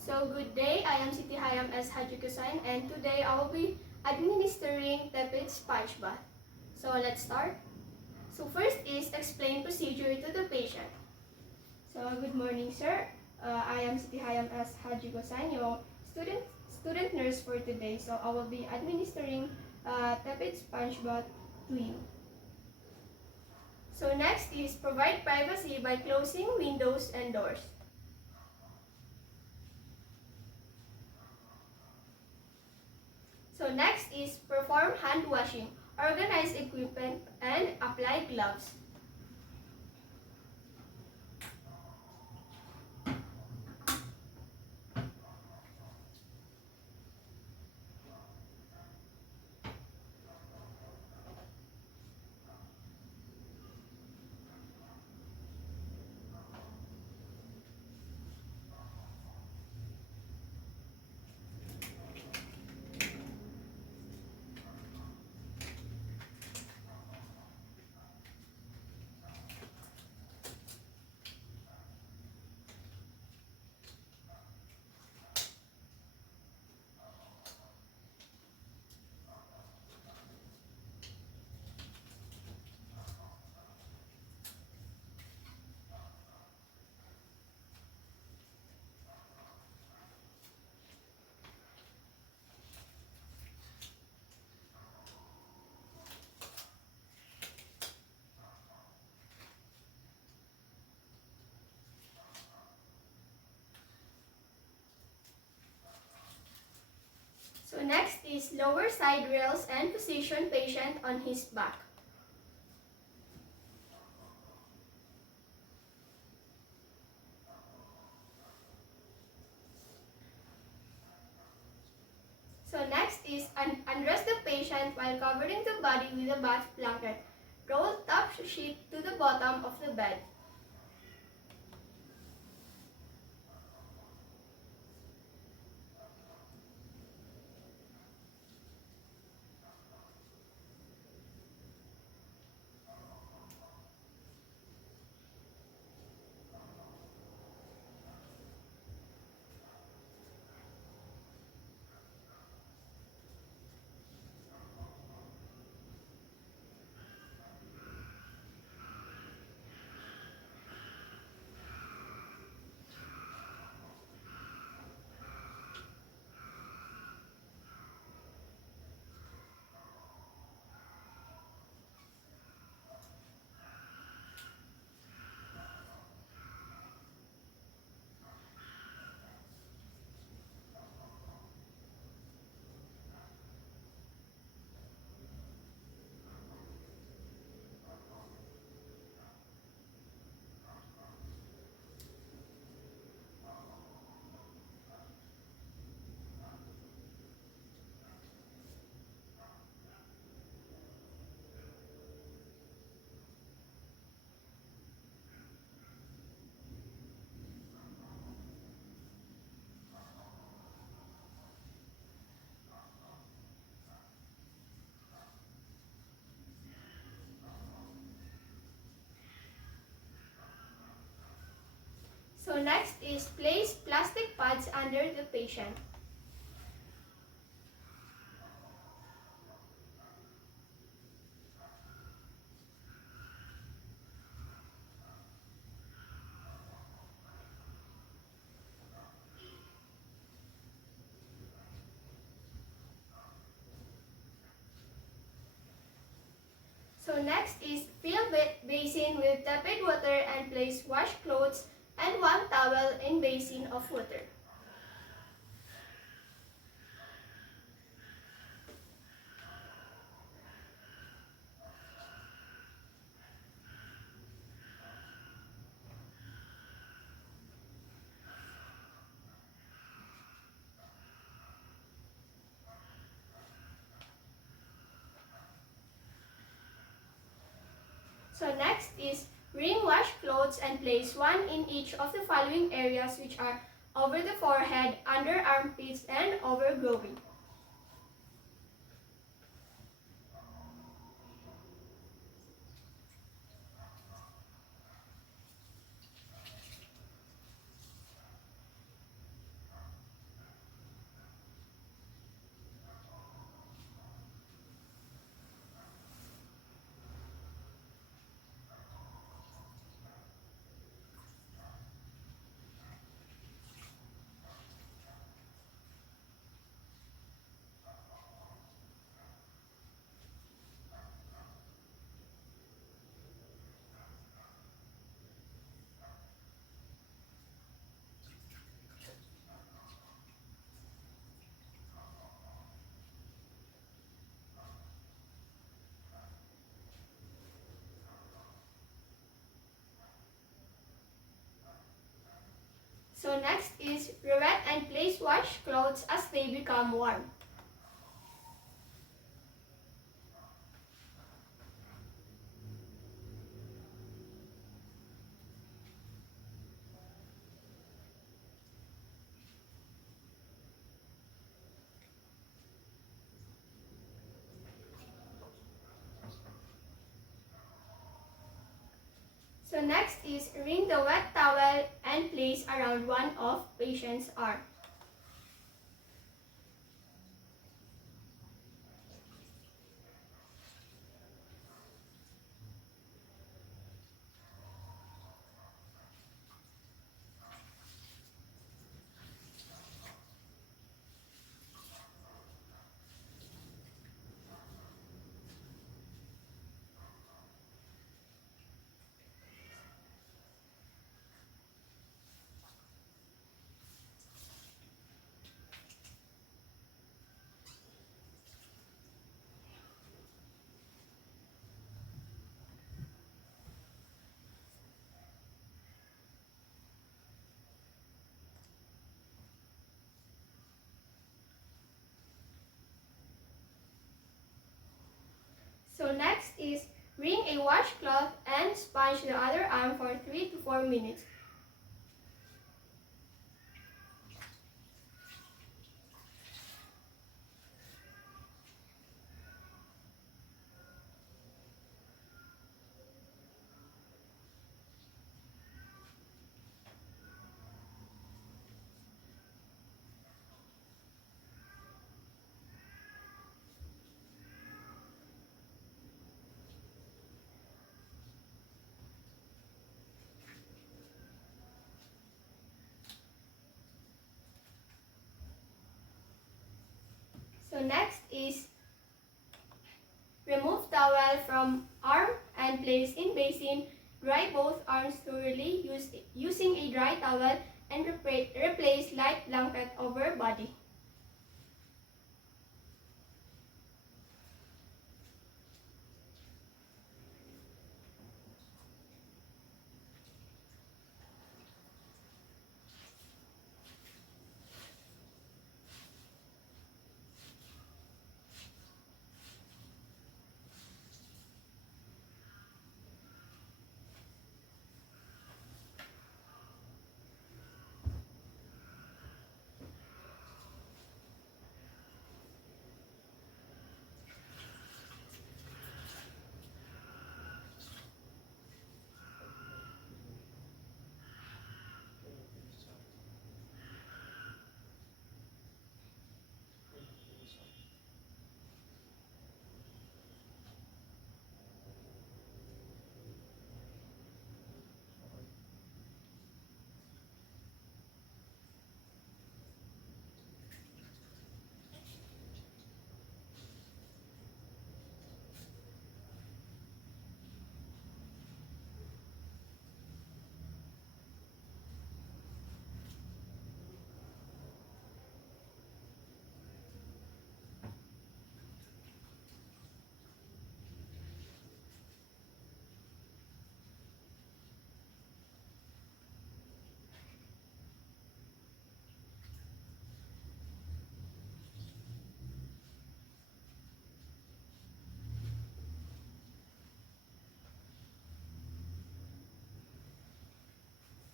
So good day, I am Siti Hayam S. Hajukusan and today I will be administering tepid sponge bath. So let's start. So first is explain procedure to the patient. So good morning sir, I am Siti Hayam S. Hajukusan, your student nurse for today. So I will be administering tepid sponge bath to you. So next is provide privacy by closing windows and doors. So next is perform hand washing, organize equipment and apply gloves. So next is lower side rails and position patient on his back. So next is undress the patient while covering the body with a bath blanket. Roll top sheet to the bottom of the bed. So next is place plastic pads under the patient. So next is fill basin with tepid water and place wash clothes and one towel in basin of water. So next is wring wash clothes and place one in each of the following areas, which are over the forehead, under armpits, and over groin. So next is re-wet and place wash clothes as they become warm. So next is wring the wet towel and place around one of patient's arm. So next is wring a washcloth and sponge the other arm for 3 to 4 minutes. So next is remove towel from arm and place in basin. Dry both arms thoroughly using a dry towel and replace light blanket over body.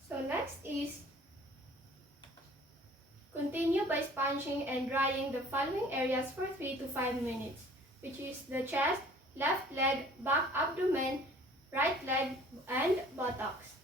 So next is continue by sponging and drying the following areas for 3 to 5 minutes, which is the chest, left leg, back abdomen, right leg, and buttocks.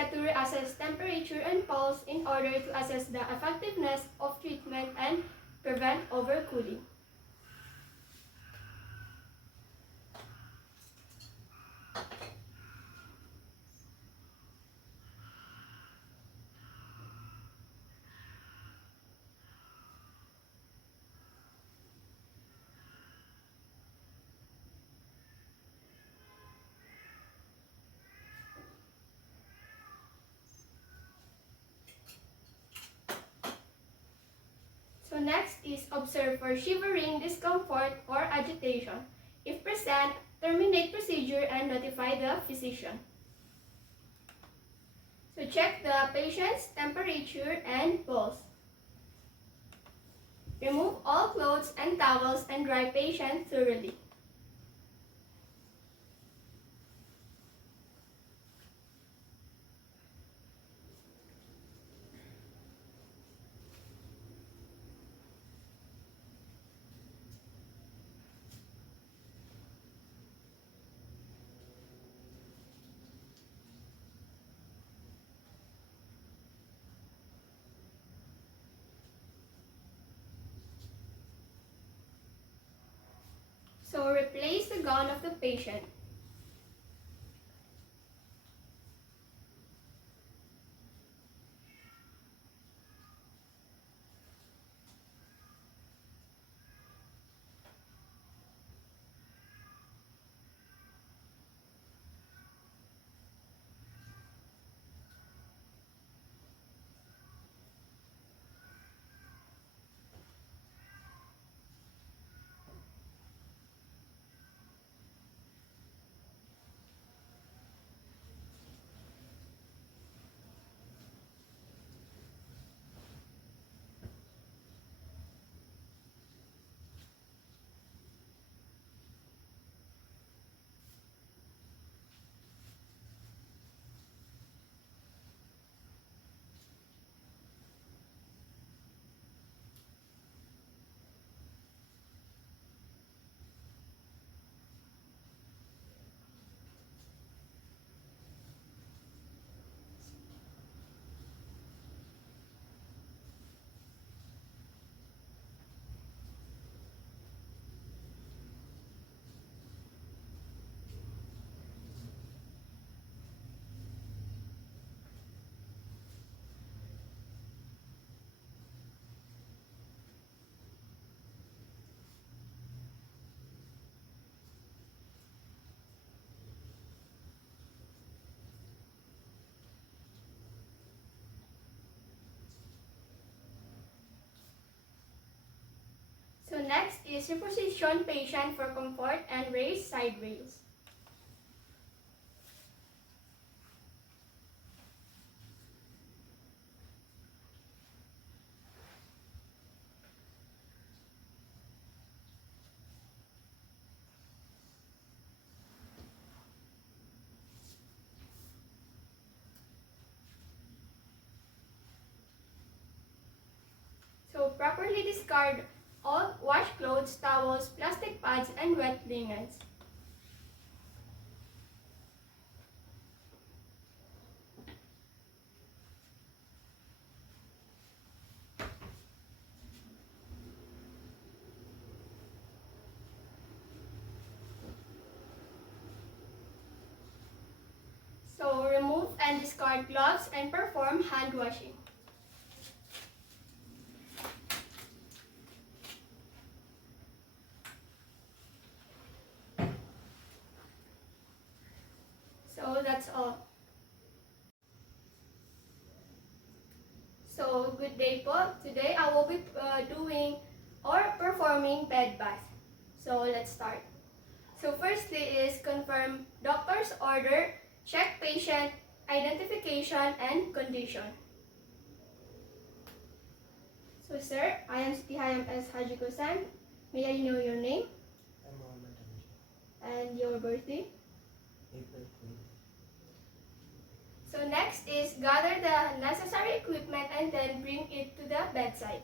forget to reassess temperature and pulse in order to assess the effectiveness of treatment and prevent overcooling. So next is observe for shivering, discomfort, or agitation. If present, terminate procedure and notify the physician. So check the patient's temperature and pulse. Remove all clothes and towels and dry patient thoroughly. So replace the gown of the patient. So next is reposition patient for comfort and raise side rails. So properly discard all washed clothes, towels, plastic pads, and wet linens. So remove and discard gloves and perform hand washing. So that's all. So good day po. Today I will be doing or performing bed bath. So let's start. So firstly is confirm doctor's order, check patient identification and condition. So sir, I am Siti Hayam S. Hajiko-san. May I know your name I'm Mohammed Hamid. and your birthday? April 20. So next is gather the necessary equipment and then bring it to the bedside.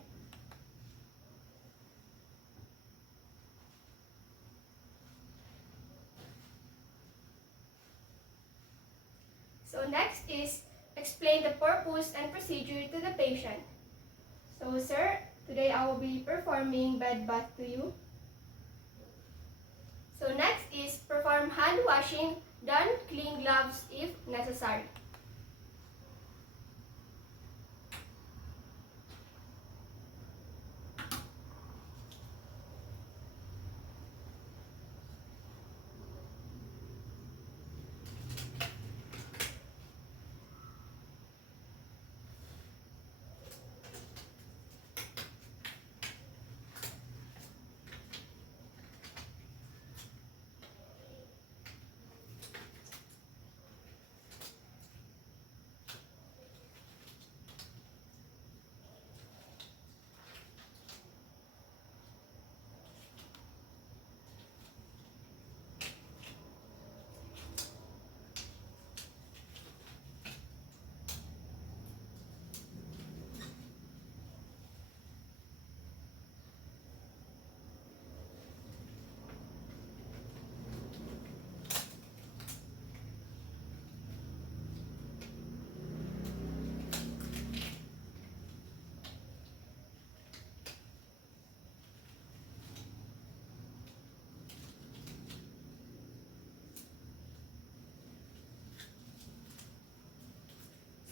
So next is explain the purpose and procedure to the patient. So, sir, today I will be performing bed bath to you. So next is perform hand washing, then clean gloves if necessary.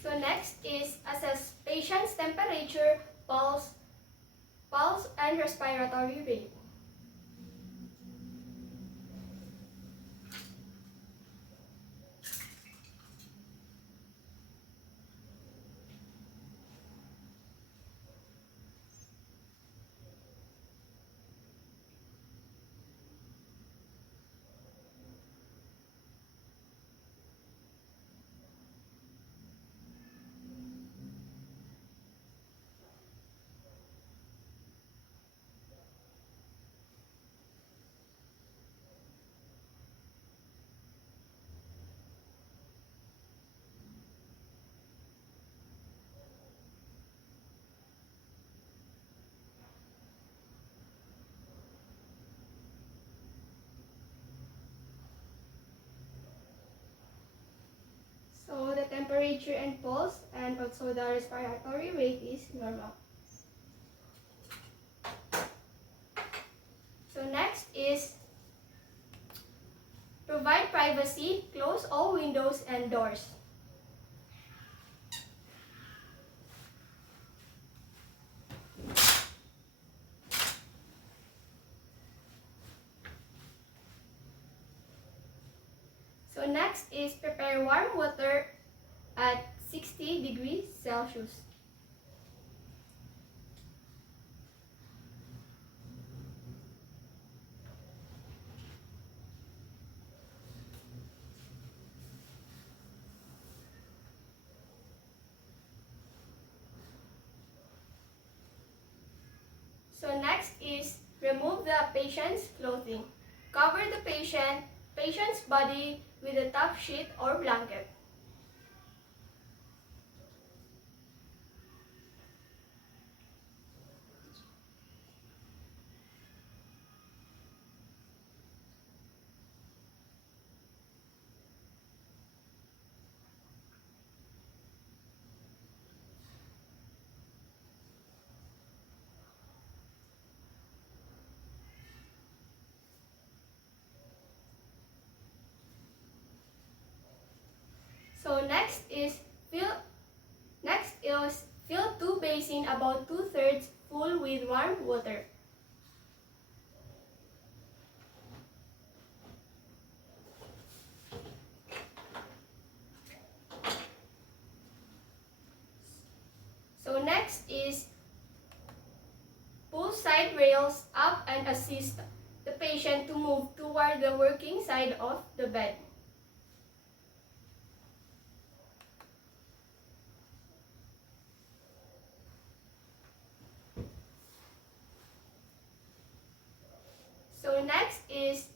So next is assess patient's temperature, pulse and respiratory rate. So the temperature and pulse and also the respiratory rate is normal. So next is provide privacy, close all windows and doors. So next is prepare warm water at 60 degrees Celsius. So next is remove the patient's clothing. Cover the patient's body with a top sheet or blanket. So next is fill two basins about 2/3 full with warm water. So next is pull side rails up and assist the patient to move toward the working side of the bed. So next is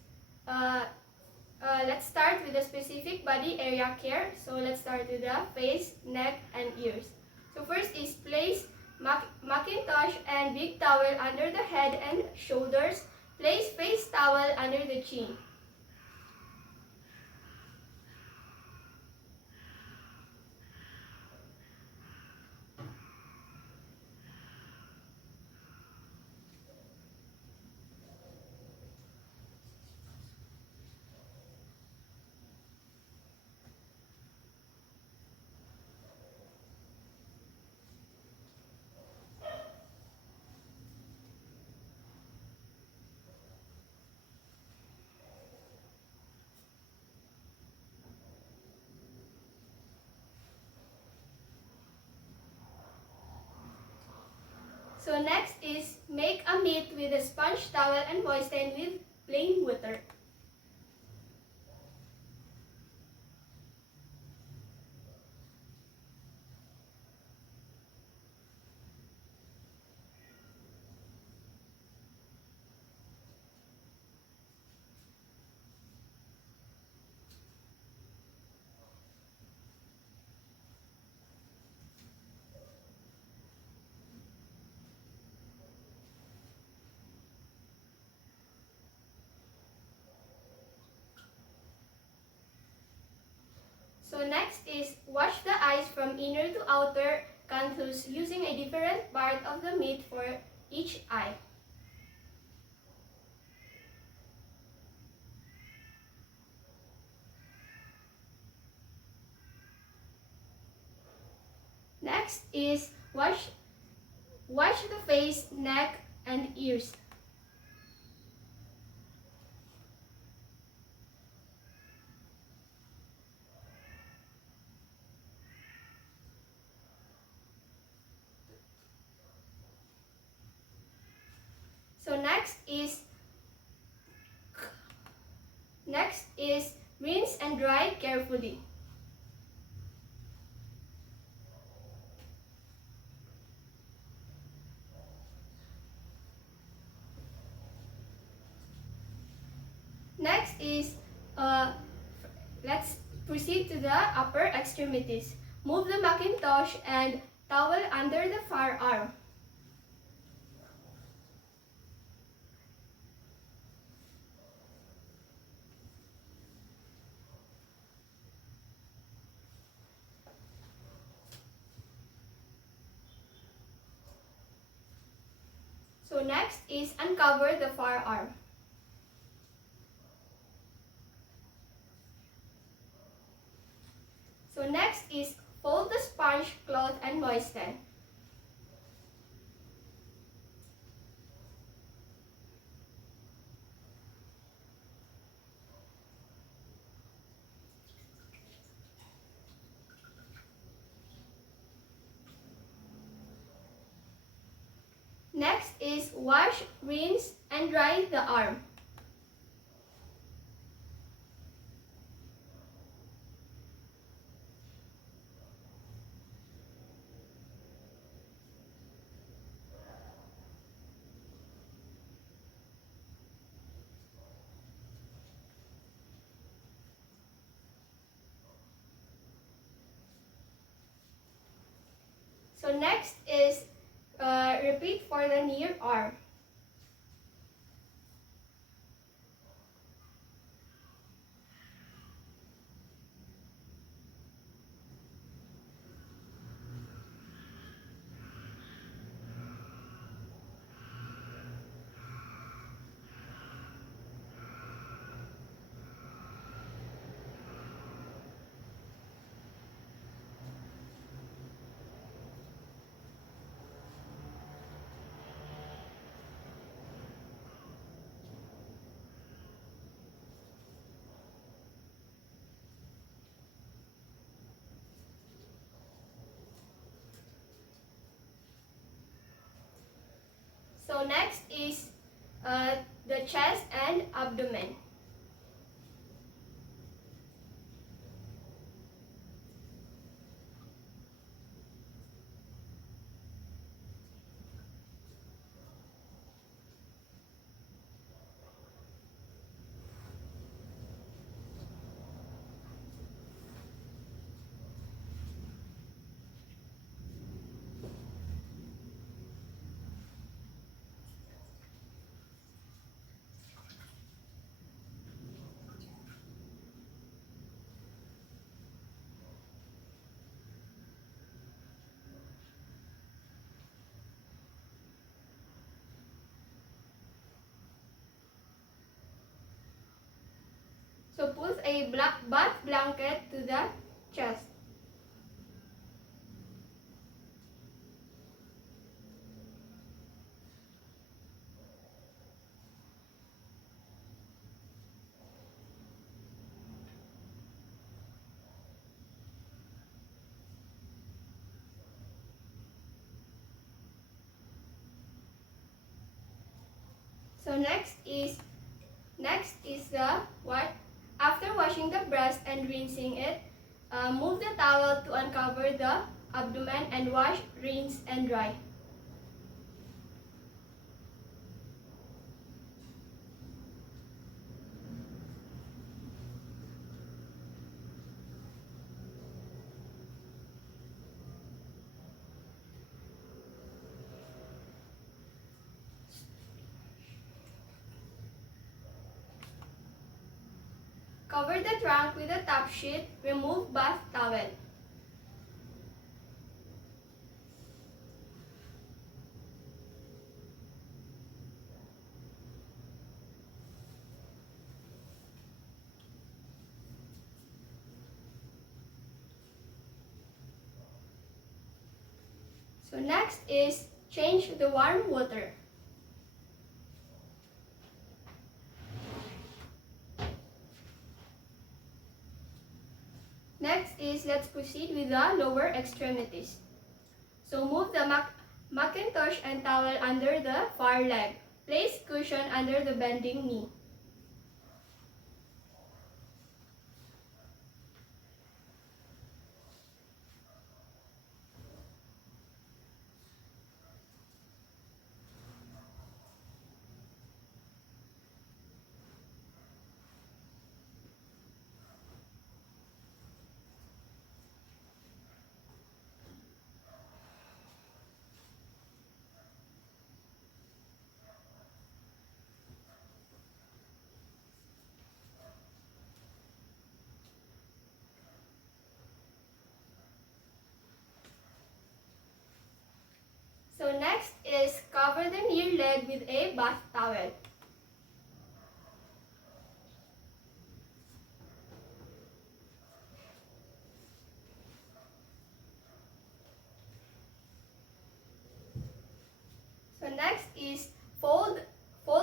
let's start with the specific body area care. So let's start with the face, neck, and ears. So first is place Macintosh and big towel under the head and shoulders. Place face towel under the chin. So next is make a mitt with a sponge towel and moisten with plain water. So next is wash the eyes from inner to outer canthus using a different part of the mitt for each eye. Next is wash the face, neck, and ears. So next is rinse and dry carefully. Next is let's proceed to the upper extremities. Move the Macintosh and towel under the forearm. So next is uncover the forearm. So next is fold the sponge cloth and moisten. Next is wash, rinse, and dry the arm. So next is repeat for the near arm. So next is the chest and abdomen. So put a black bath blanket to the chest. So next is the what? After washing the breast and rinsing it, move the towel to uncover the abdomen and wash, rinse, and dry. Cover the trunk with a top sheet. Remove bath towel. So next is change the warm water. Next is let's proceed with the lower extremities. So move the Macintosh and towel under the far leg. Place cushion under the bending knee. So next is cover the near leg with a bath towel. So next is fold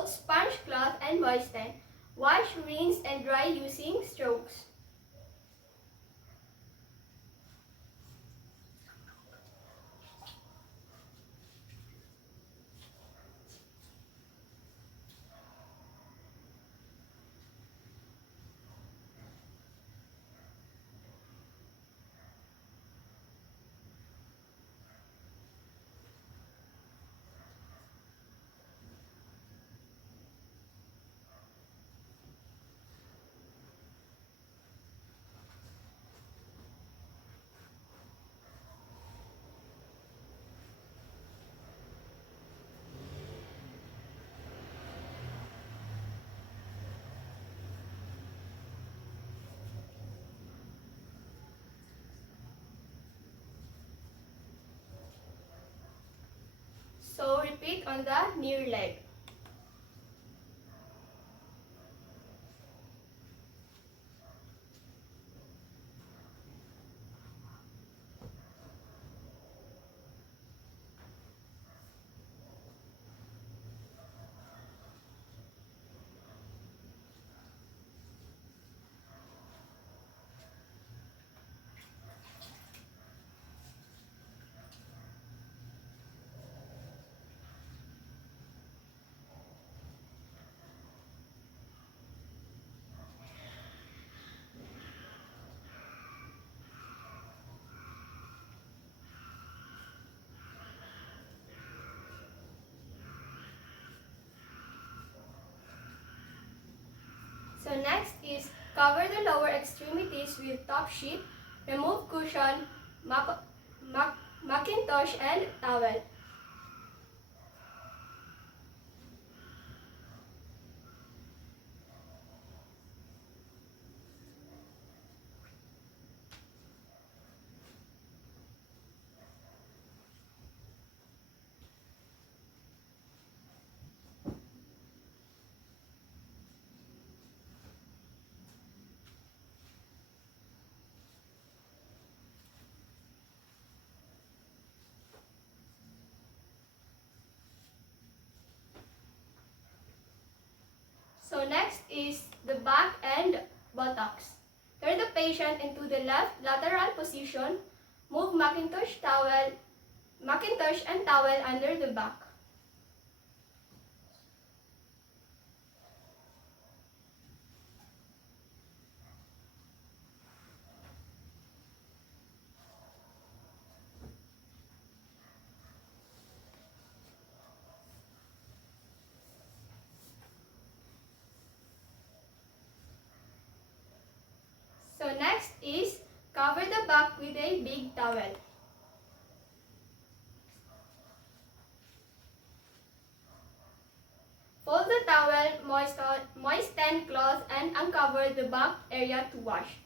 sponge cloth and moisten. Wash, rinse, and dry using strokes. So repeat on the near leg. So next is cover the lower extremities with top sheet. Remove cushion, Macintosh, and towel. So next is the back and buttocks. Turn the patient into the left lateral position. Move Macintosh and towel under the back. next is cover the back with a big towel. Fold the towel, moisten cloth and uncover the back area to wash.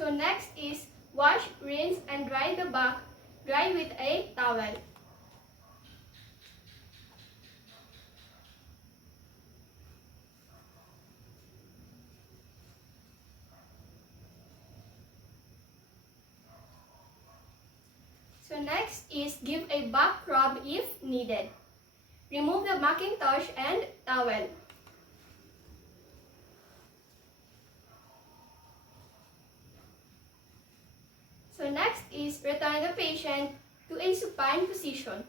So next is wash, rinse and dry the back. Dry with a towel. So next is give a back rub if needed. Remove the Macintosh and towel. So next is return the patient to a supine position.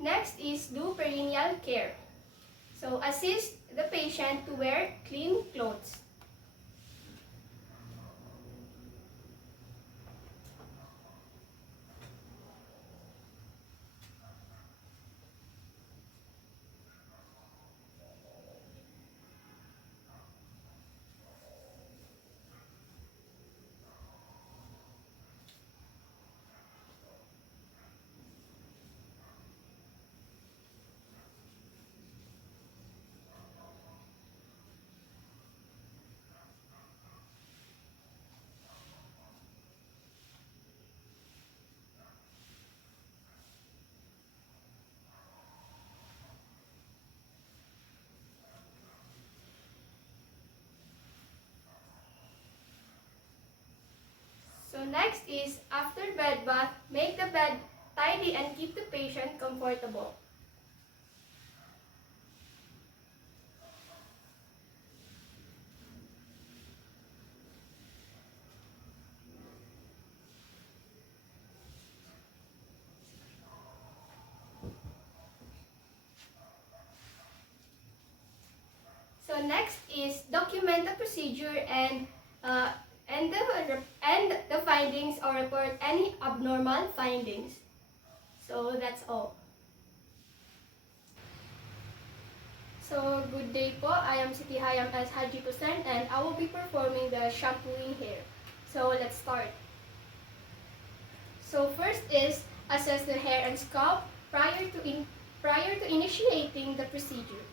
Next is do perineal care. So assist the patient to wear clean clothes. So next is after bed bath, make the bed tidy and keep the patient comfortable. So next is document the procedure and the findings or report any abnormal findings. So that's all. So good day po. I am Siti Hayam S. Haji Kusan and I will be performing the shampooing hair. So let's start. So first is assess the hair and scalp prior to initiating the procedure.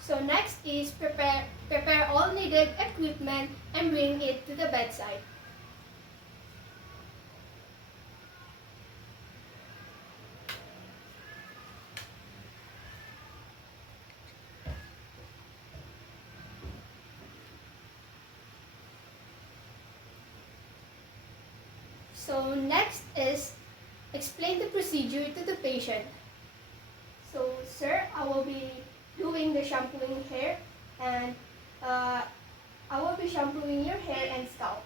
So next is prepare all needed equipment and bring it to the bedside. So next is explain the procedure to the patient. So sir, I will be doing the shampooing hair and I will be shampooing your hair and scalp.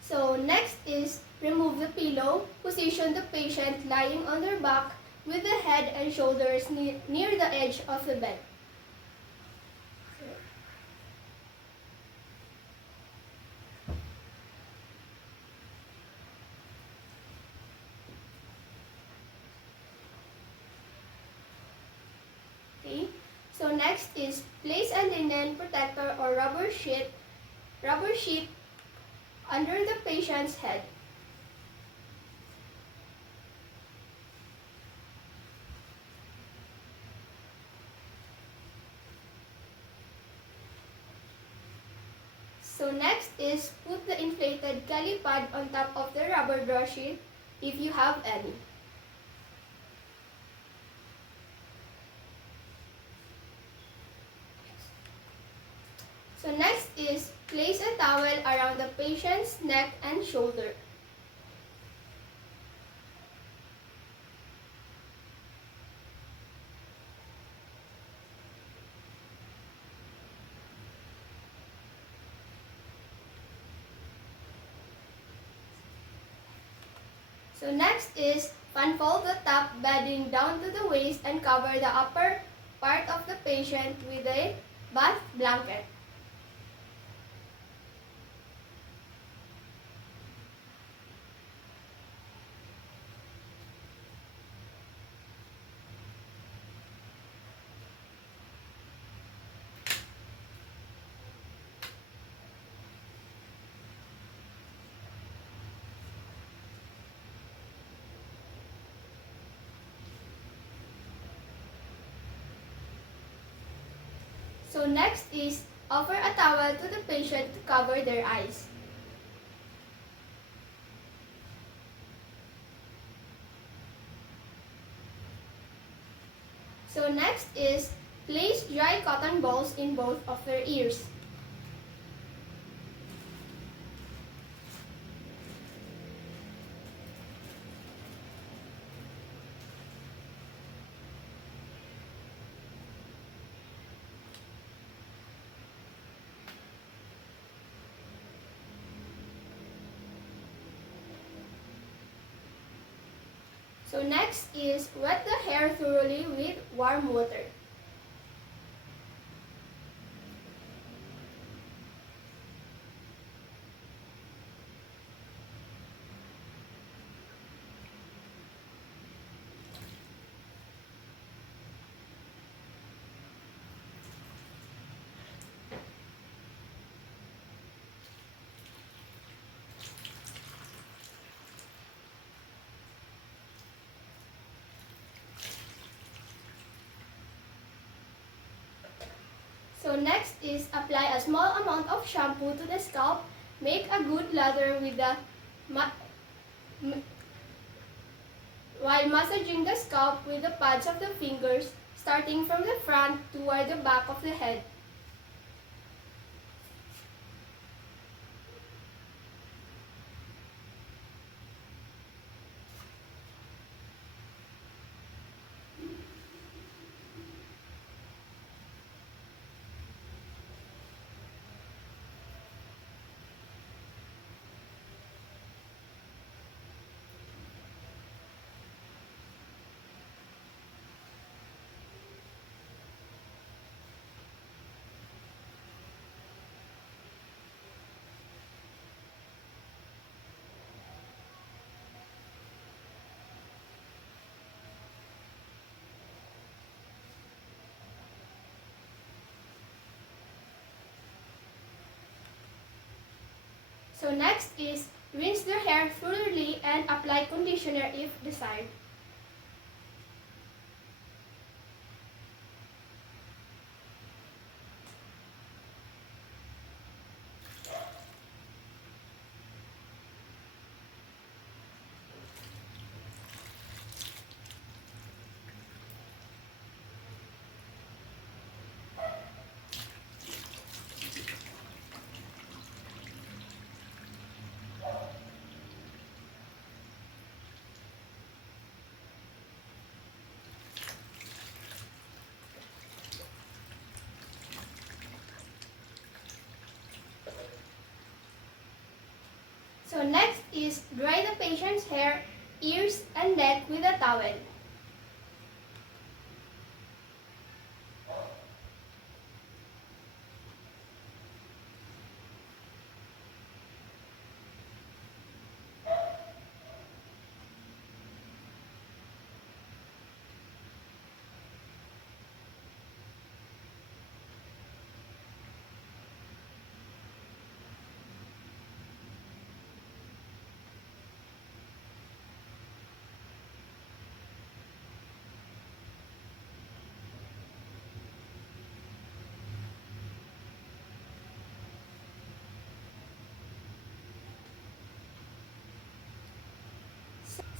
So next is remove the pillow. Position the patient lying on their back with the head and shoulders near the edge of the bed. Okay. So next is place a linen protector or rubber sheet under the patient's head. So next is put the inflated Kelly pad on top of the rubber brush sheet if you have any. So next is place a towel around the patient's neck and shoulder. So next is unfold the top bedding down to the waist and cover the upper part of the patient with a bath blanket. So next is offer a towel to the patient to cover their eyes. So next is place dry cotton balls in both of their ears. So next is wet the hair thoroughly with warm water. So next is apply a small amount of shampoo to the scalp. Make a good lather with the while massaging the scalp with the pads of the fingers, starting from the front toward the back of the head. So next is rinse the hair thoroughly and apply conditioner if desired. So next is dry the patient's hair, ears, and neck with a towel.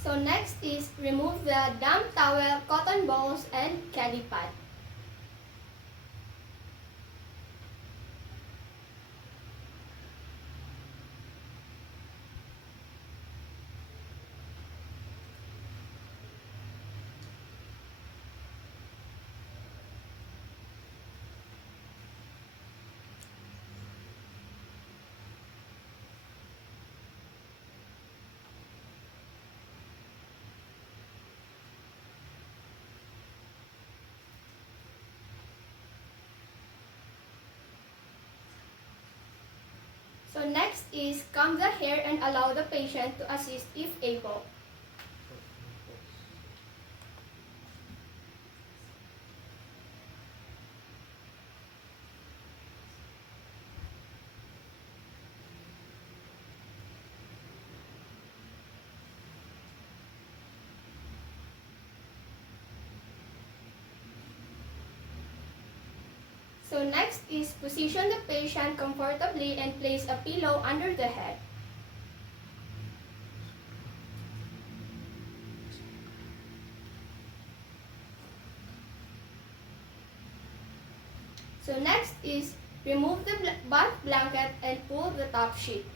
So next is remove the damp towel, cotton balls, and candy pad. So next is comb the hair and allow the patient to assist if able. So next is position the patient comfortably and place a pillow under the head. So next is remove the bath blanket and pull the top sheet.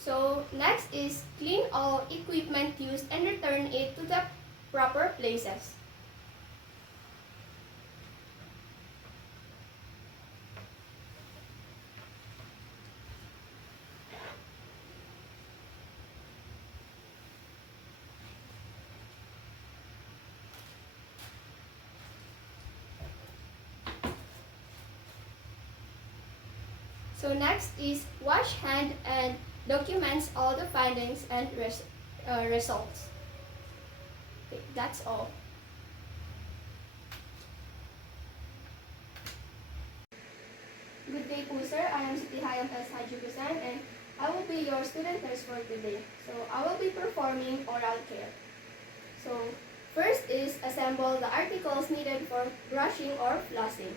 So next is clean all equipment used and return it to the proper places. So next is wash hand and documents all the findings and results. Okay, that's all. Good day po sir, I am Siti Hayam S. Hajukusan and I will be your student nurse for today. So I will be performing oral care. So first is assemble the articles needed for brushing or flossing.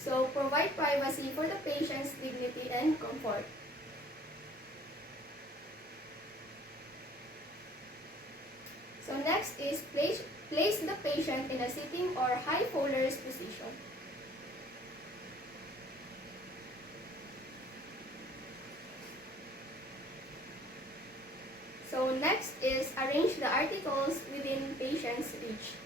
So provide privacy for the patient's dignity and comfort. So next is place the patient in a sitting or high folders position. So next is arrange the articles within patient's reach.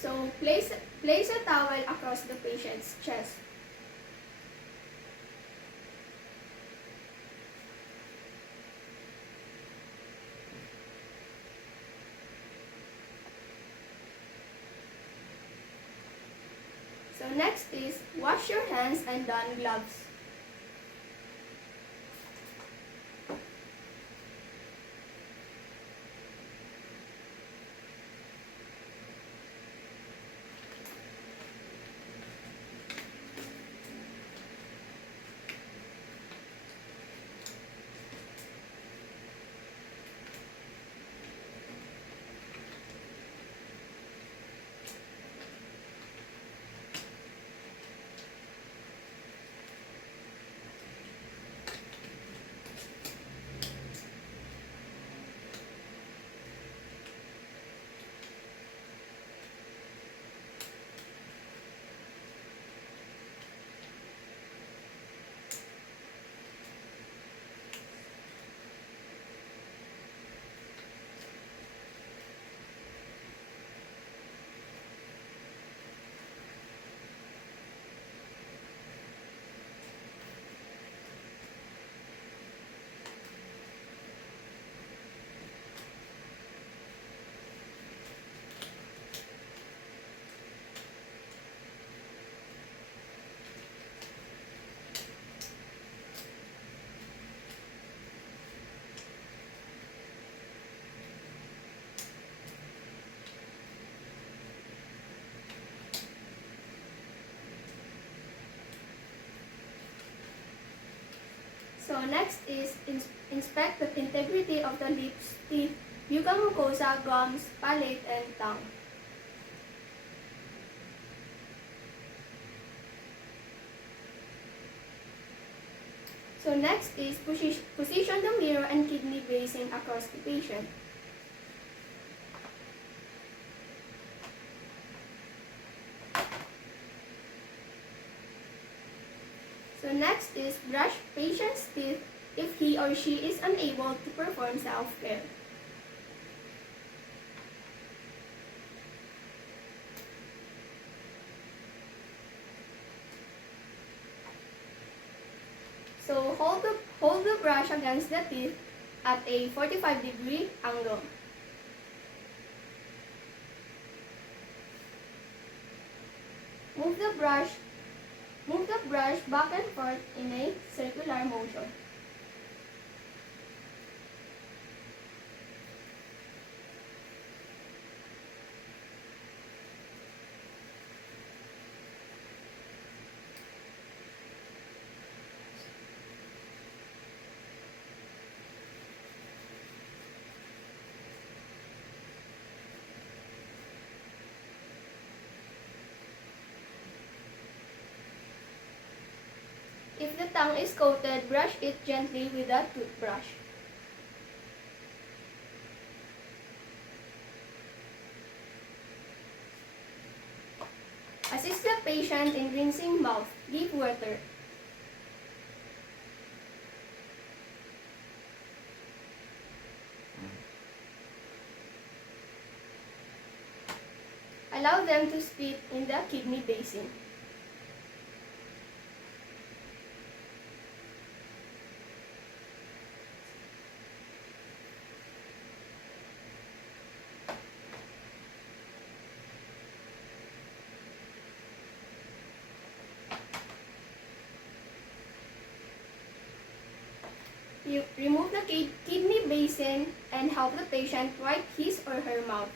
So place a towel across the patient's chest. So next is wash your hands and don gloves. So next is inspect the integrity of the lips, teeth, buccal mucosa, gums, palate, and tongue. So next is position the mirror and kidney basin across the patient. So next is brush patient's teeth if he or she is unable to perform self-care. So hold the brush against the teeth at a 45-degree angle. Move the brush back and forth in a circular motion. If the tongue is coated, brush it gently with a toothbrush. Assist the patient in rinsing mouth. Give water. Allow them to spit in the kidney basin. You remove the kidney basin and help the patient wipe his or her mouth.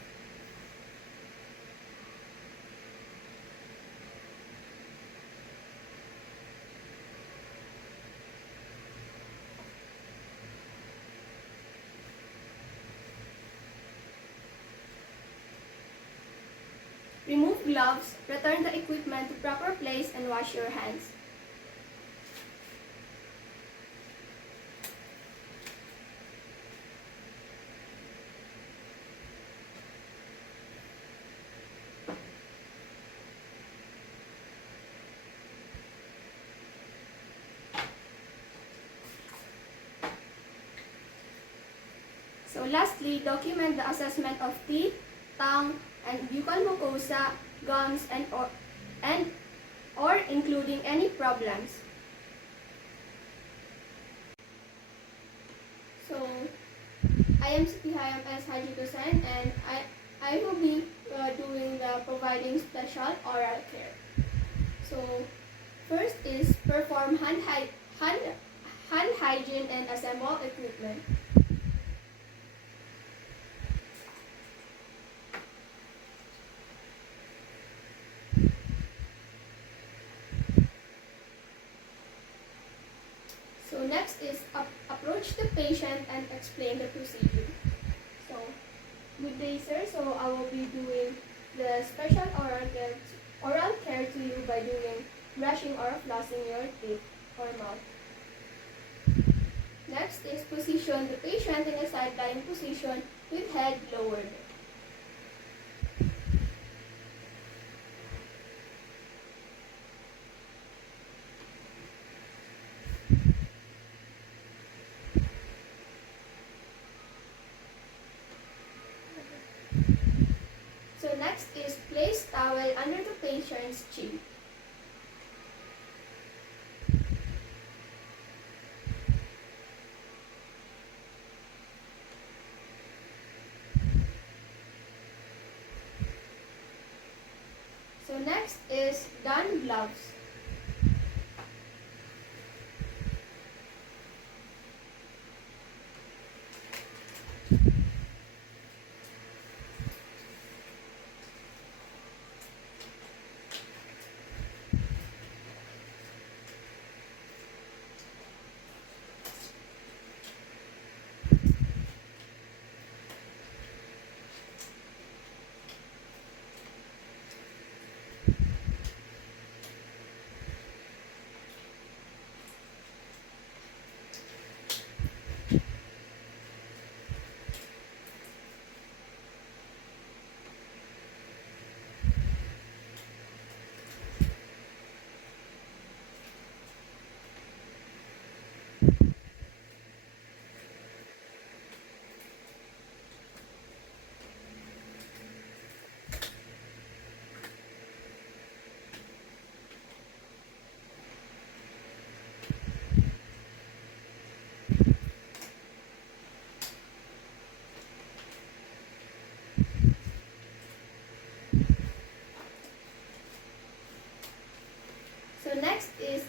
Remove gloves, return the equipment to proper place, and wash your hands. So lastly, document the assessment of teeth, tongue, and buccal mucosa, gums, and or including any problems. So I am Siti Hayam S. Haji Hussain, and I will be doing the providing special oral care. So first is perform hand hygiene and assemble equipment. So next is approach the patient and explain the procedure. So good day, sir. So I will be doing the special oral care to you by doing brushing or flossing your teeth or mouth. Next is position the patient in a side-lying position with head lowered. So next is place towel under the patient's chin. So next is don gloves.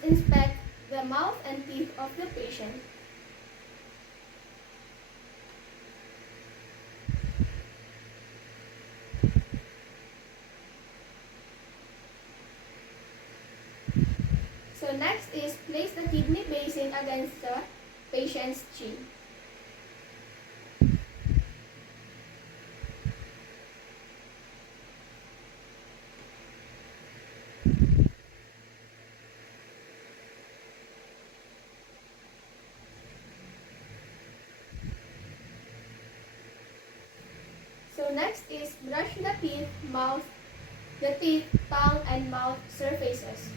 inspect the mouth and teeth of the patient. So next is place the kidney basin against the patient's chin. So next is brush the teeth, tongue, and mouth surfaces.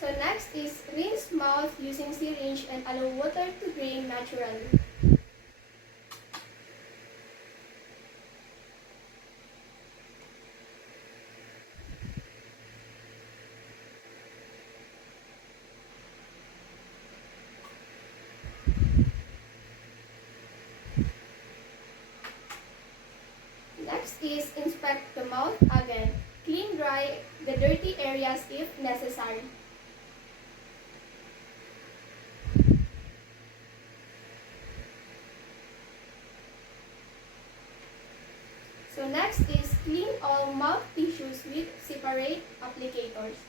So next is rinse mouth using syringe and allow water to drain naturally. Next is inspect the mouth again. Clean dry the dirty areas if necessary. So next is clean all mouth tissues with separate applicators.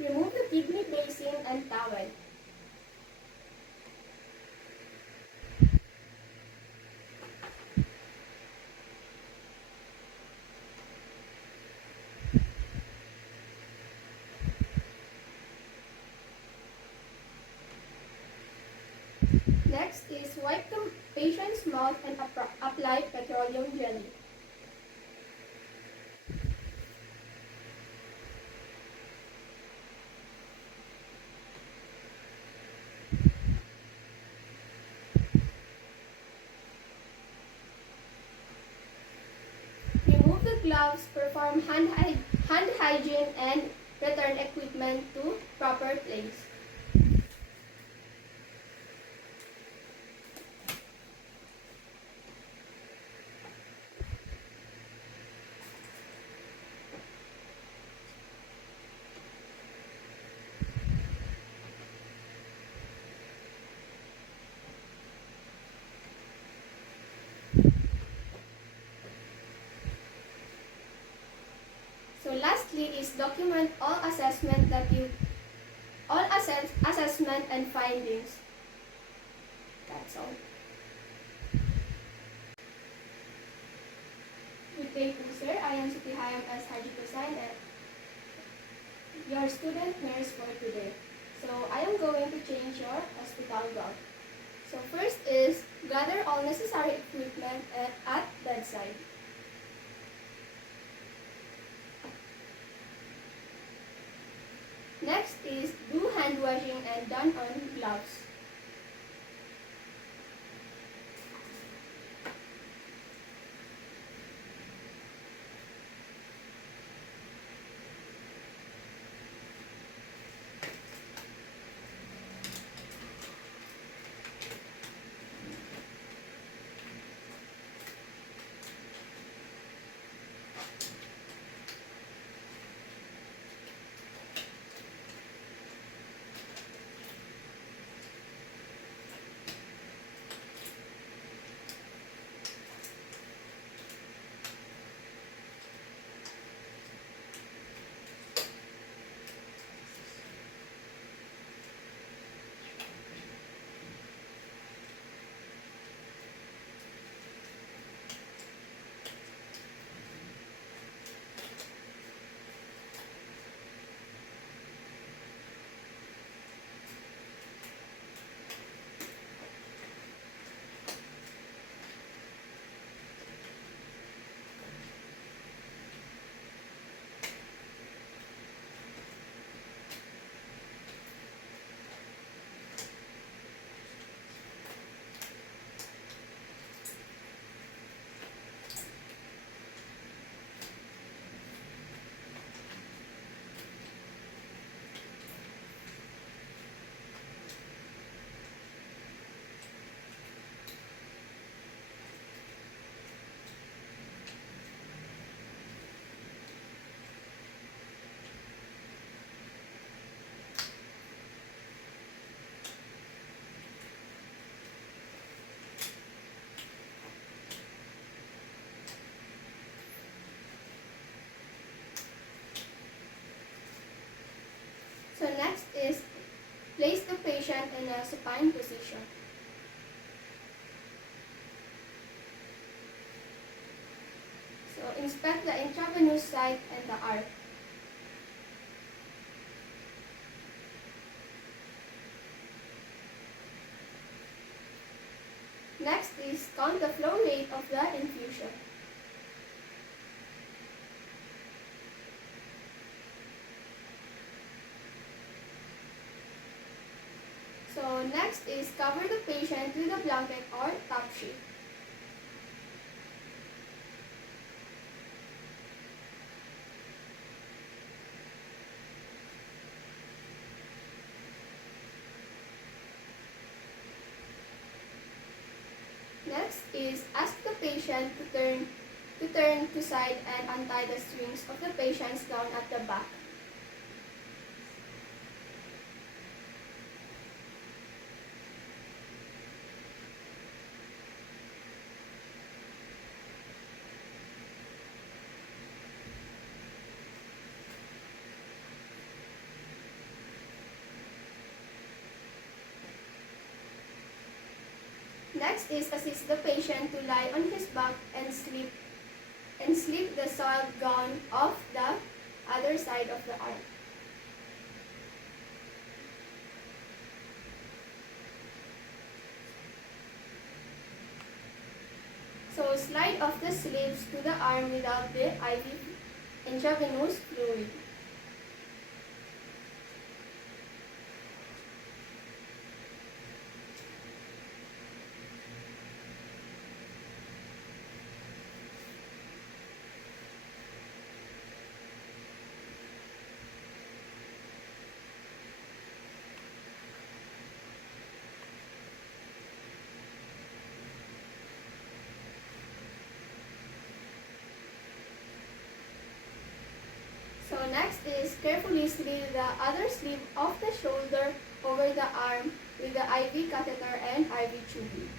Remove the kidney basin and towel. Next is wipe the patient's mouth and apply petroleum jelly. Remove the gloves, perform hand hygiene, and return equipment to proper place. So lastly is document all assessment assessment and findings. That's all. Good day po, sir. I am Siti Hayam S. Haji Kusain, your student nurse for today. So I am going to change your hospital gown. So first is gather all necessary equipment at bedside. Next is do hand washing and done on gloves. in a supine position. So inspect the intravenous site and the arc. Next is count the flow rate of the infusion. So next is cover the patient with a blanket or top sheet. Next is ask the patient to turn to side and untie the strings of the patient's gown at the back. Next is assist the patient to lie on his back and slip the soiled gown off the other side of the arm. So slide off the sleeves to the arm without the IV intravenous fluid. So next is carefully sleeve the other sleeve of the shoulder over the arm with the IV catheter and IV tubing.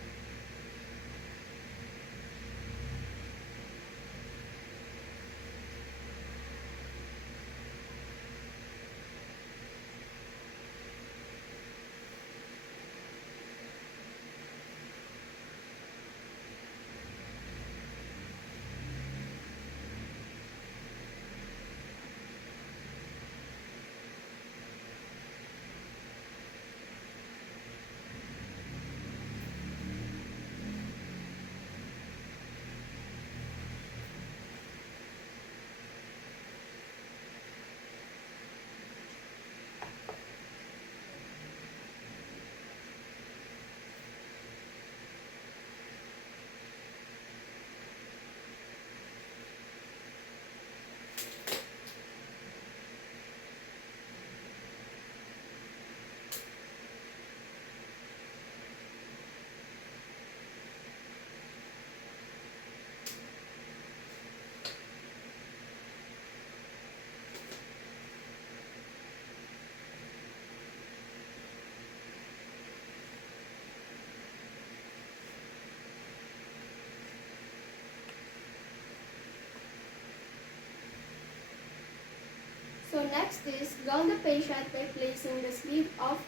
So next is gown the patient by placing the sleeve of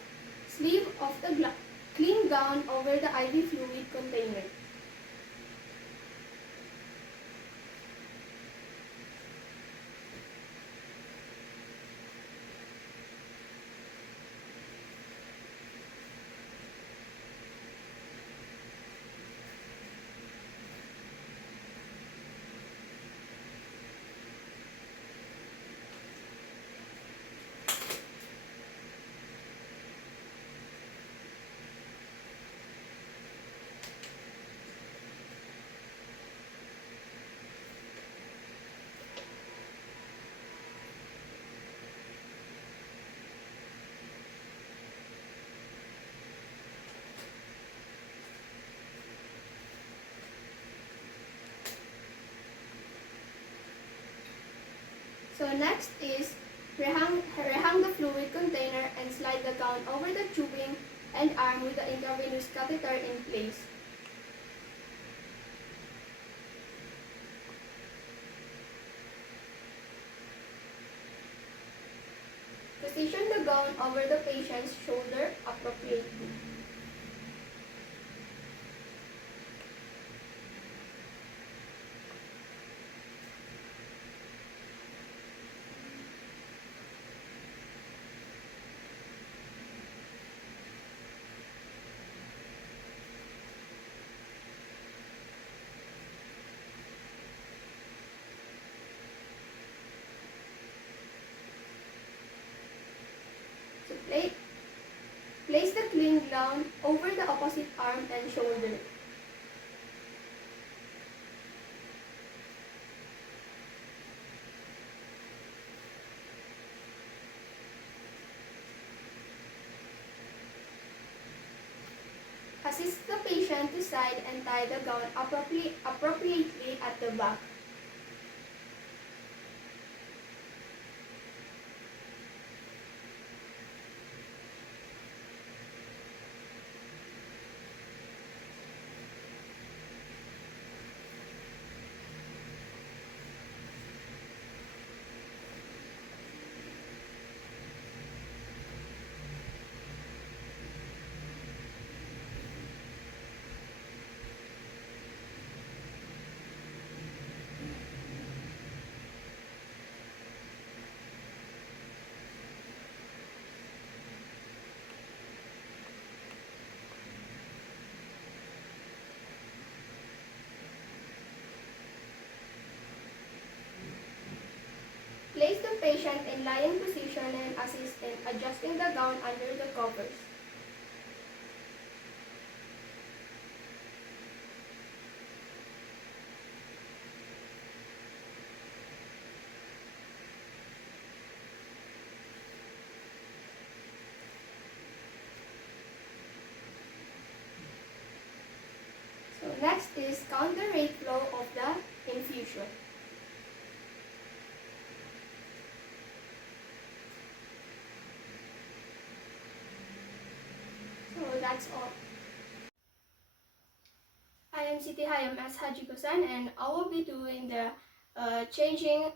the clean gown over the IV fluid container. So next is rehang the fluid container and slide the gown over the tubing and arm with the intravenous catheter in place. Position the gown gown over the patient's shoulder appropriately. So place the clean gown over the opposite arm and shoulder. Assist the patient to side and tie the gown appropriately at the back. Place the patient in lying position and assist in adjusting the gown under the covers. So next is count the rate flow of the infusion. So that's all. I am Siti Hayam as Haji Kusan, and I will be doing the changing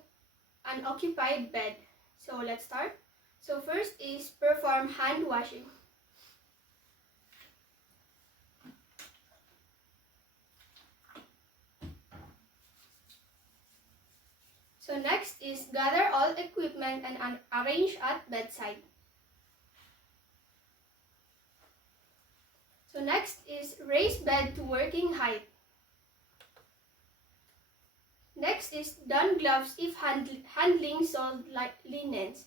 unoccupied bed. So let's start. So first is perform hand washing. So next is gather all equipment and arrange at bedside. So next is raise bed to working height. Next is don gloves if handling soiled linens.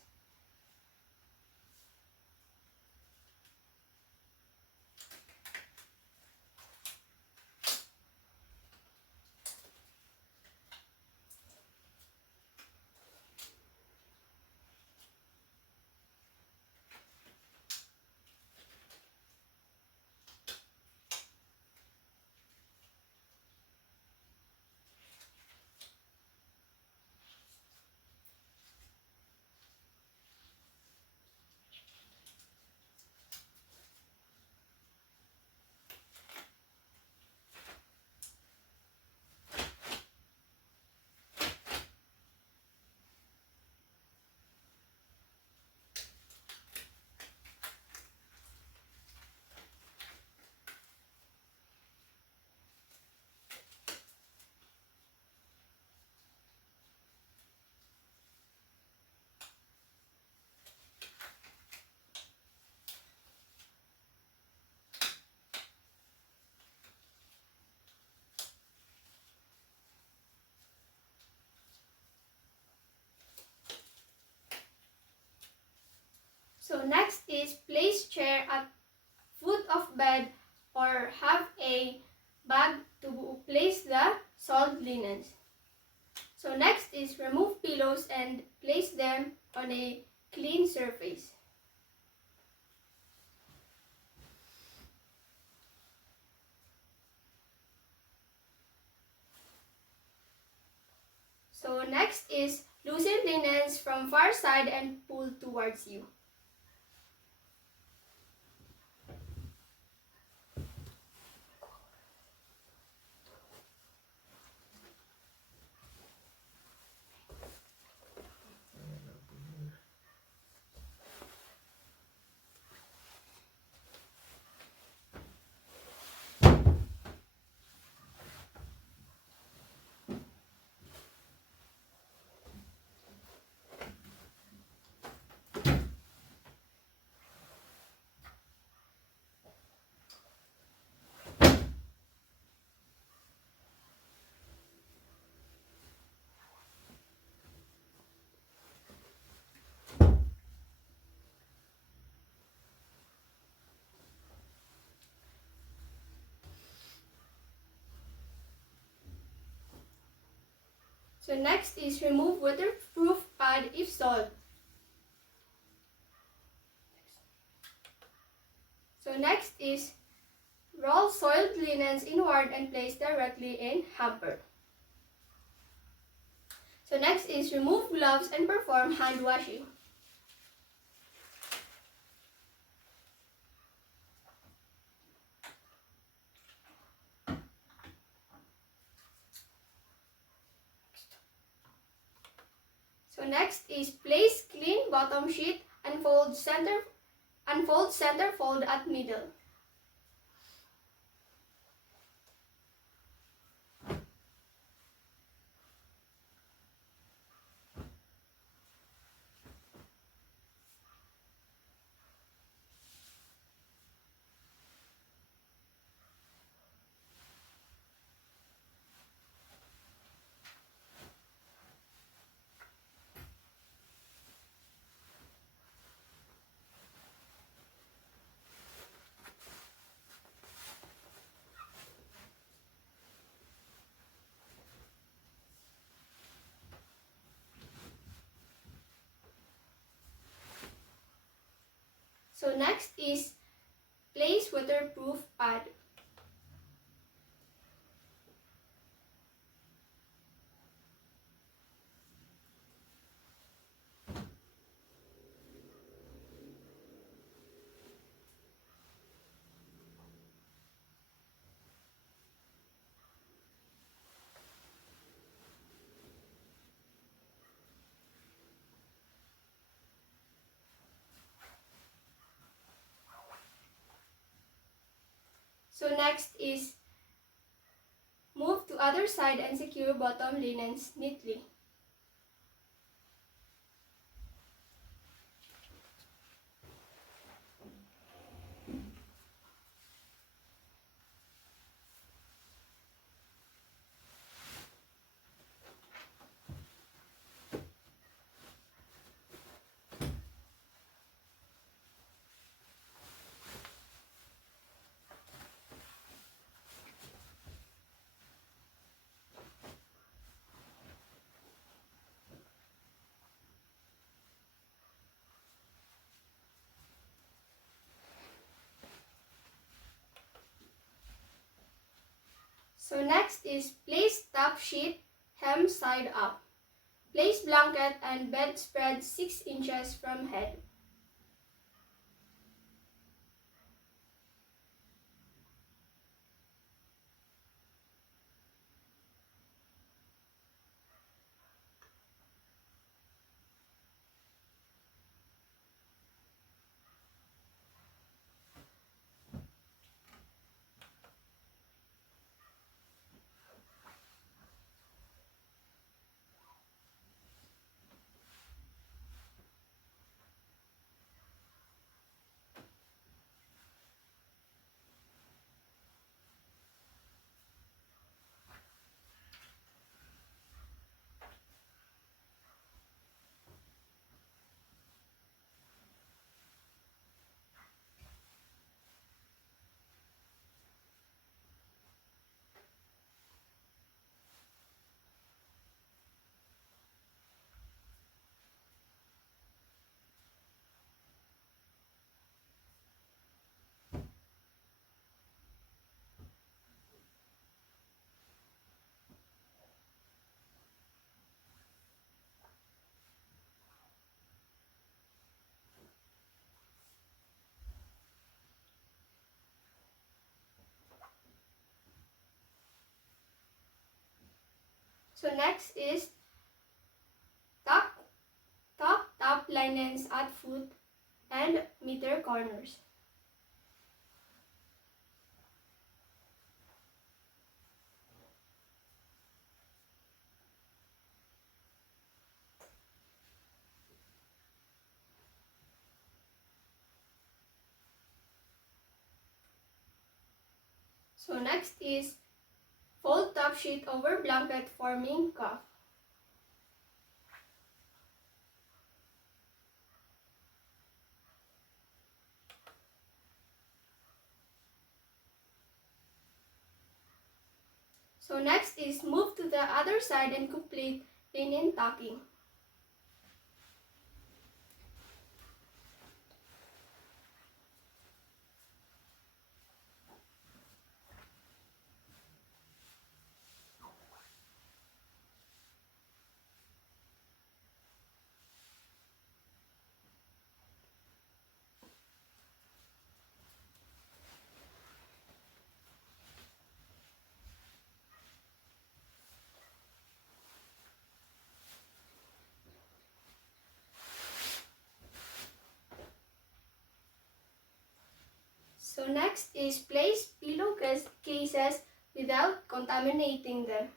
So next is place chair at foot of bed or have a bag to place the soiled linens. So next is remove pillows and place them on a clean surface. So next is loosen linens from far side and pull towards you. So next is remove waterproof pad if sold. So next is roll soiled linens inward and place directly in hamper. So next is remove gloves and perform hand washing. So next is place clean bottom sheet and fold center fold at middle. So next is place waterproof pad. So next is move to other side and secure bottom linens neatly. So next is place top sheet hem side up. Place blanket and bedspread 6 inches from head. So next is tuck top linens at foot and meter corners. So next is fold top sheet over blanket forming cuff. So next is move to the other side and complete linen tucking. So next is place cases without contaminating them.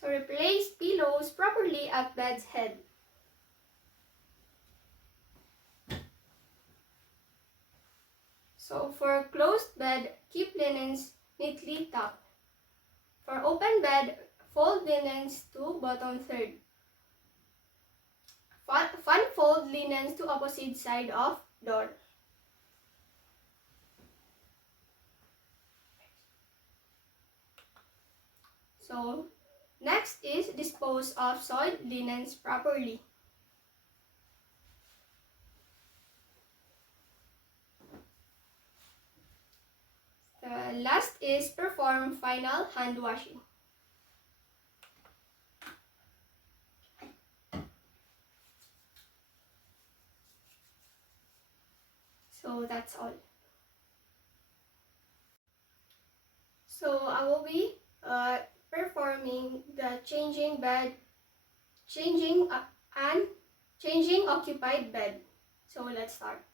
So replace pillows properly at bed's head. So for closed bed, keep linens neatly tucked. For open bed, fold linens to bottom third. Fan fold linens to opposite side of door. So next is dispose of soiled linens properly. The last is perform final hand washing. So that's all. So I will be performing the changing occupied bed. So let's start.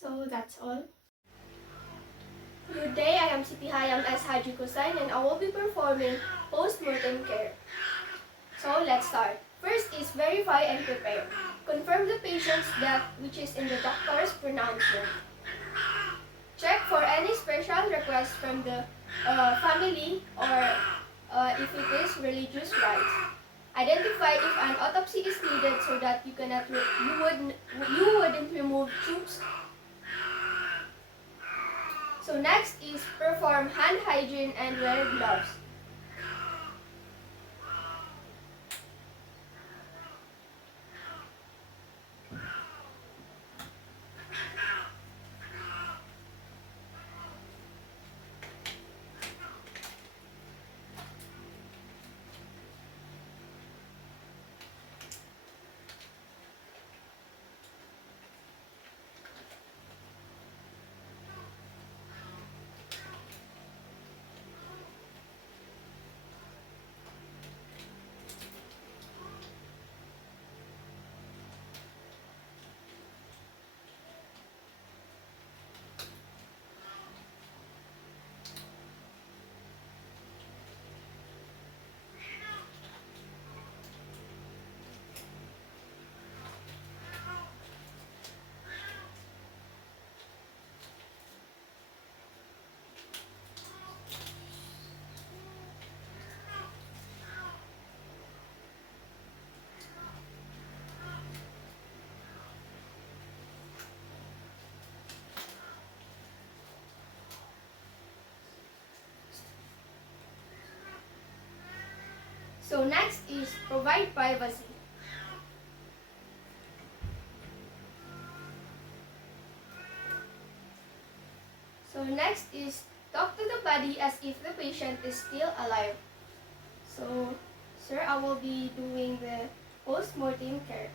So that's all. Good day, I am Siti Hayam S. Haji Kusain and I will be performing post-mortem care. So let's start. First is verify and prepare. Confirm the patient's death, which is in the doctor's pronouncement. Check for any special request from the family or if it is religious rites. Identify if an autopsy is needed so that you wouldn't remove tubes. So next is perform hand hygiene and wear gloves. So next is provide privacy. So next is talk to the body as if the patient is still alive. So, sir, I will be doing the post-mortem care.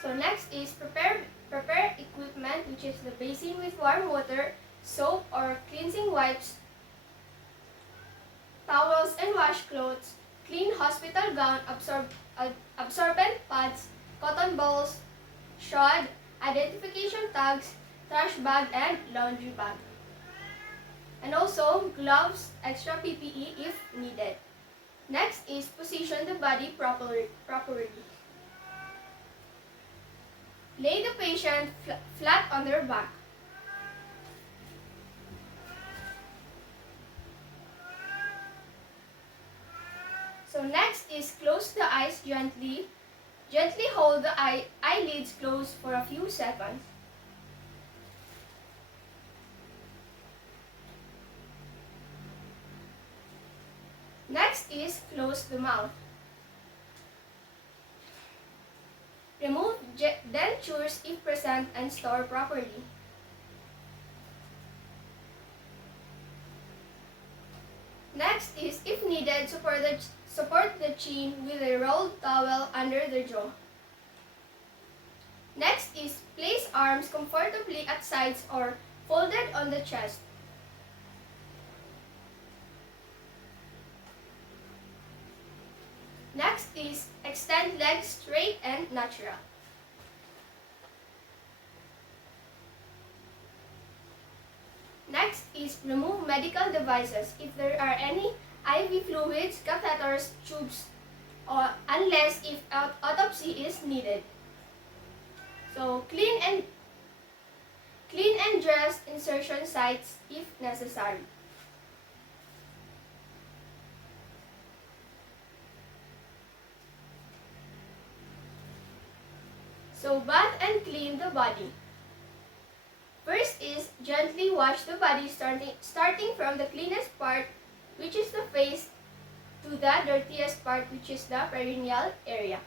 So next is prepare equipment, which is the basin with warm water, soap or cleansing wipes, towels and washcloths, clean hospital gown, absorbent pads, cotton balls, shroud, identification tags, trash bag and laundry bag. And also gloves, extra PPE if needed. Next is position the body properly. Lay the patient flat on their back. So next is close the eyes gently. Gently hold the eyelids closed for a few seconds. Next is close the mouth. Remove dentures if present and store properly. Next is, if needed, support the chin with a rolled towel under the jaw. Next is place arms comfortably at sides or folded on the chest. Next is extend legs straight and natural. Next is remove medical devices if there are any IV fluids, catheters, tubes, or unless if autopsy is needed. So clean and dress insertion sites if necessary. So bath and clean the body. First is gently wash the body starting from the cleanest part, which is the face, to the dirtiest part, which is the perineal area.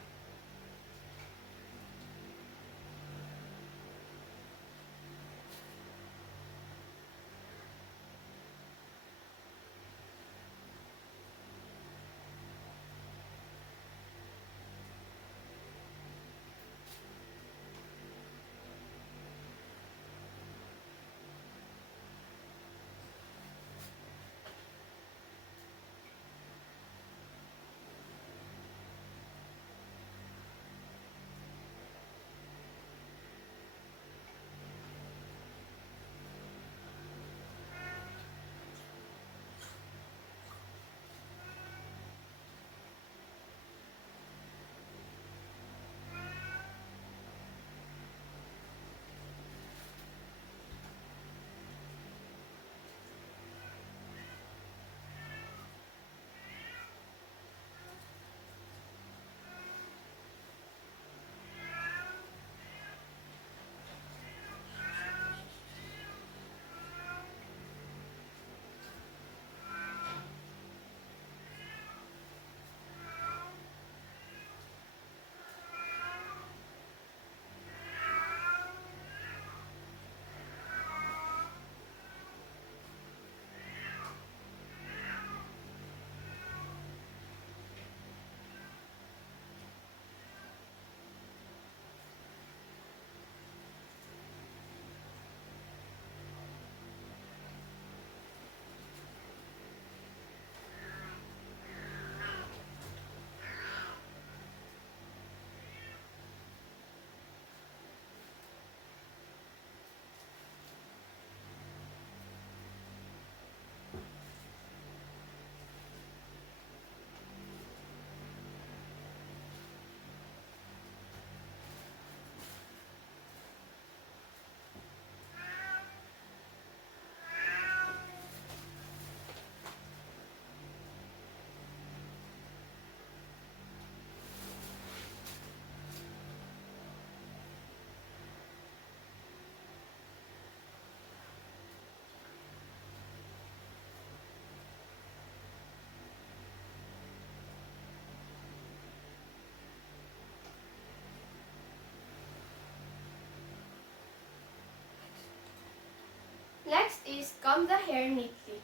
comb the hair neatly.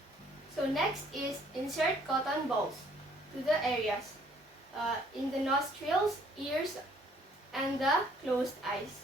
So next is insert cotton balls to the areas in the nostrils, ears, and the closed eyes.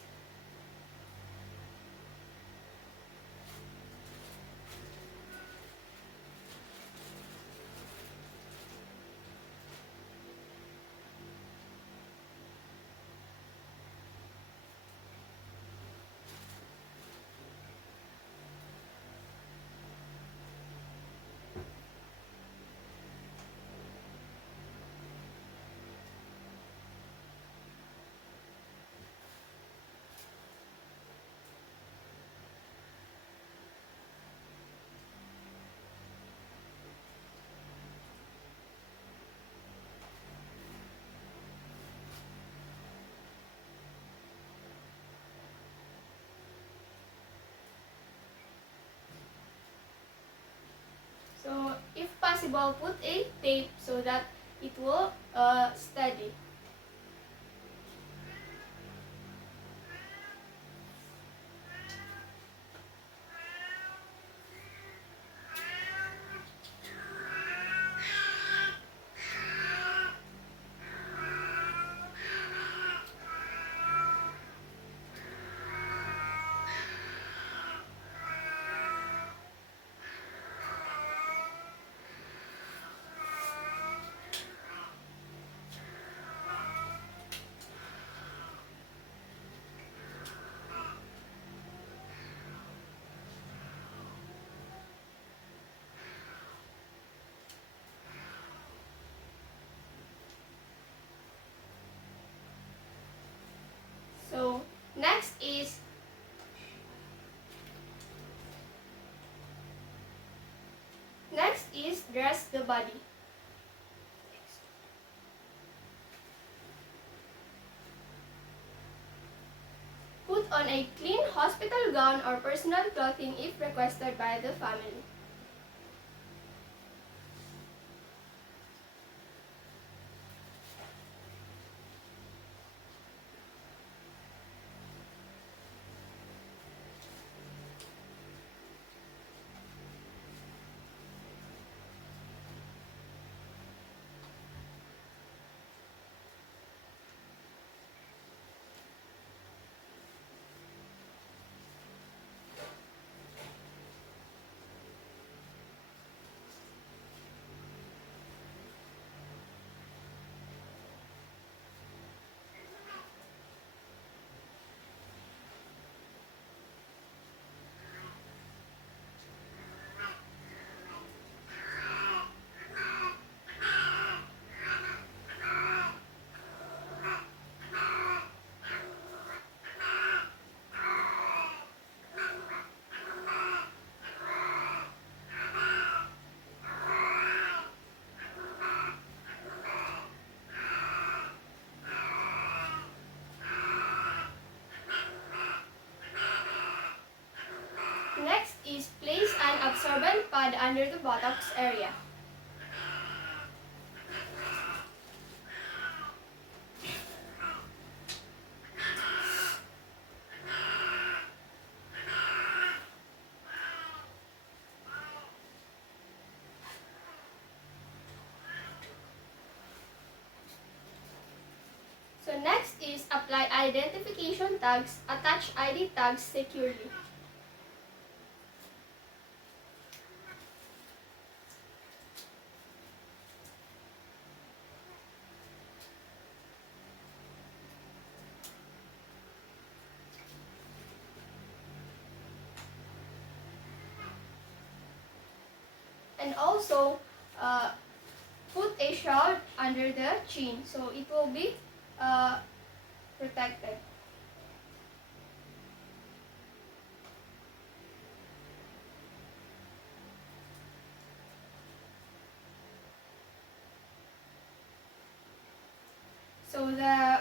So if possible, put a tape so that it will steady. So next is dress the body. Put on a clean hospital gown or personal clothing if requested by the family. Next is place an absorbent pad under the buttocks area. So next is apply identification tags, attach ID tags securely. And also put a shroud under the chin so it will be protected. So the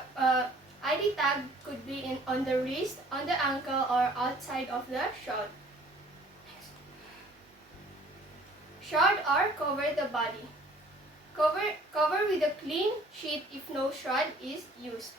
ID tag could be on the wrist, on the ankle, or outside of the shroud. Shroud or cover the body. Cover with a clean sheet if no shroud is used.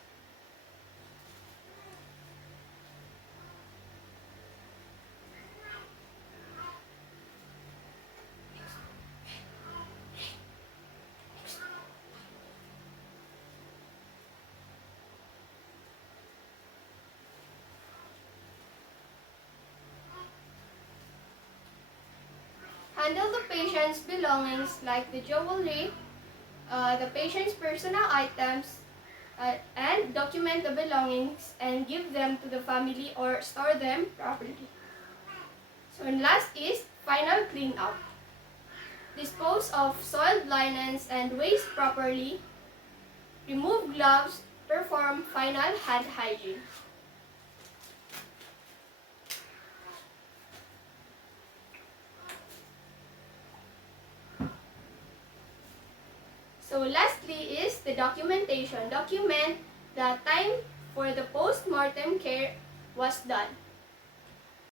handle the patient's belongings like the jewelry, the patient's personal items, and document the belongings and give them to the family or store them properly. So and last is final cleanup. Dispose of soiled linens and waste properly. Remove gloves. Perform final hand hygiene. So lastly is the documentation. Document the time for the post-mortem care was done.